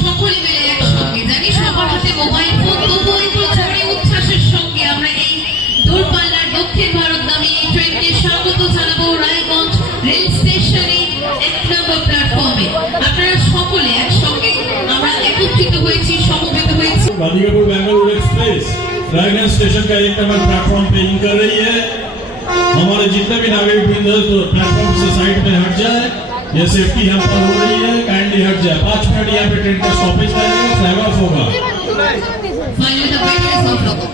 সকলে মিলে একসঙ্গে জানি সবার হাতে মোবাইল ফোন, তবুও একটু উচ্ছ্বাসের সঙ্গে আমরা এই দূরপাল্লার দক্ষিণ ভারতগামী এই ট্রেনকে স্বাগত জানাবো রায়গঞ্জ রেল স্টেশনে 1 নম্বর প্ল্যাটফর্মে। আপনারা সকলে একসঙ্গে আমরা একত্রিত হয়েছি, সমবেত হয়েছি। गाजीपुर बेंगलुरु एक्सप्रेस रायगंज स्टेशन का 1 नंबर प्लेटफॉर्म पे इन कर रही है। हमारे जितने भी नागरिक वृंद तो प्लेटफॉर्म से साइड पे हट जाए, ये सेफ्टी यहाँ पर हो रही है, काइंडली हट जाए। 5 मिनट यहाँ पे ट्रेन का स्टॉपेज रहेगा, फ्लैग ऑफ होगा। Finally, the brightness of logo.